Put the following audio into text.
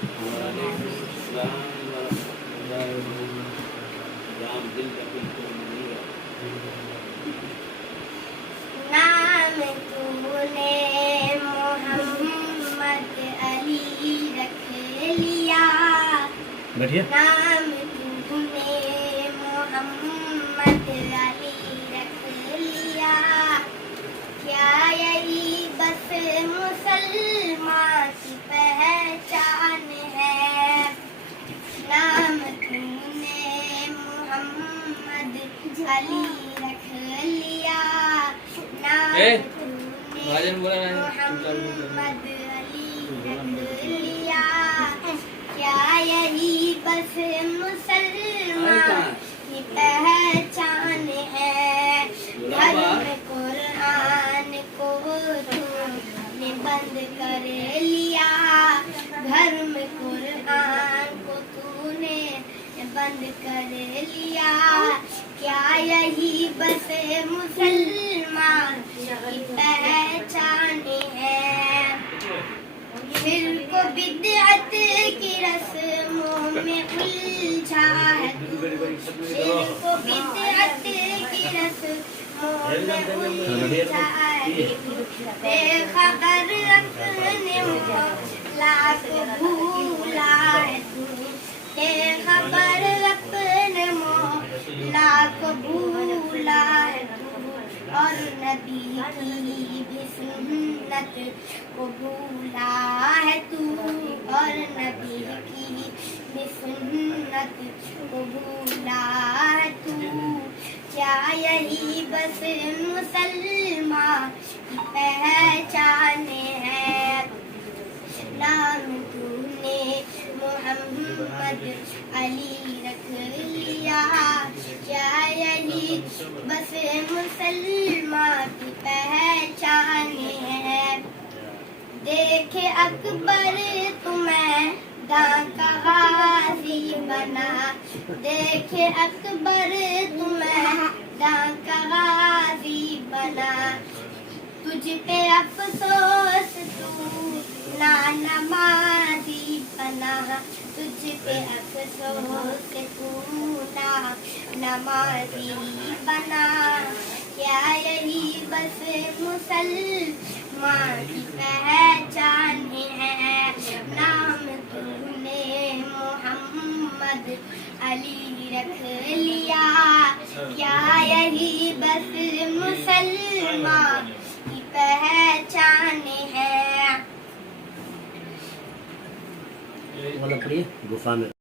وعلیکم السلام ورحمۃ اللہ وبرکاتہ۔ رام دل کا بالکل نہیں ہے۔ نام تو نے محمد علی رکھ لیا، بیٹھیے۔ نام تو نے محمد علی رکھ لیا، کیا یہی بس مسلمان کی پہچان ہے؟ نام تو نے محمد علی رکھ لیا، نام تو نے محمد علی رکھ لیا، کیا یہی بس مسلمان کی پہچان ہے؟ گھر میں قرآن کو تو نے بند کر لیا، گھر میں قرآن کو تو نے بند کر لیا، کیا یہی بس مسلمان کی پہچان ہے؟ شرک و بدعت کی رسموں میں الجھا ہے تو، شرک و بدعت کی رسموں میں الجھا ہے تو، بے خبر اپنے مولا کو بھولا ہے تو، بے خبر اپنے مولا کو بھولا ہے تو، اور نبی کی بھی سنت کو بھولا ہے تو، اور نبی کی بھی سنت کو بھولا ہے تو، کیا یہی بس مسلمان کی پہچان ہے؟ نام تو نے محمد علی رکھ لیا، کیا یہی بس مسلمان کی پہچان ہے؟ دیکھے اکبر تمہیں دان کا غازی بنا، دیکھے اکبر تمہیں دان کا غازی بنا، تجھ پہ افسوس تو نا نمازی بنا، تجھ پہ افسوس تو نا نمازی بنا، کیا یہی بس مسلمان کی پہچان ہے؟ نام تو نے محمد علی رکھ لیا، کیا یہی بس مسلمان کی پہچان ہے؟ والا پڑھیے گفا میں۔